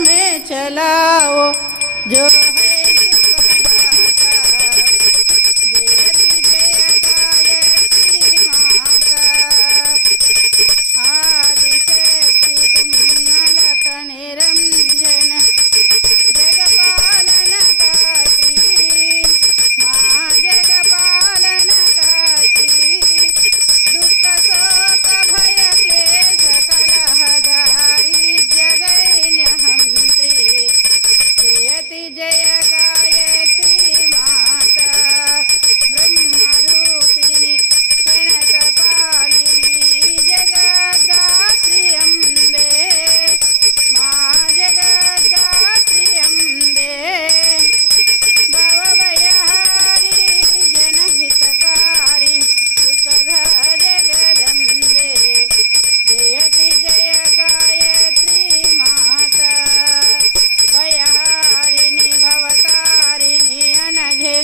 में चलाओ जो है सुखदाता। जयति जय गायत्री माता आदिशक्ति तुम अलख निरंजन जगपालन कात्री माँ जगपालन कात्री दुख शोक भय क्लेश कलहदारी जदैन्य हंत्री। जयति जय गायत्री माता ब्रह्मरूपिणी प्रणतपालिनी जगद्धात्री अम्बे माँ जगद्धात्री अम्बे भवभयहारी जनहितकारी सुखदा जगदम्बे। जयति जय गायत्री माता भयहारिणी भवतारिणी अनघे।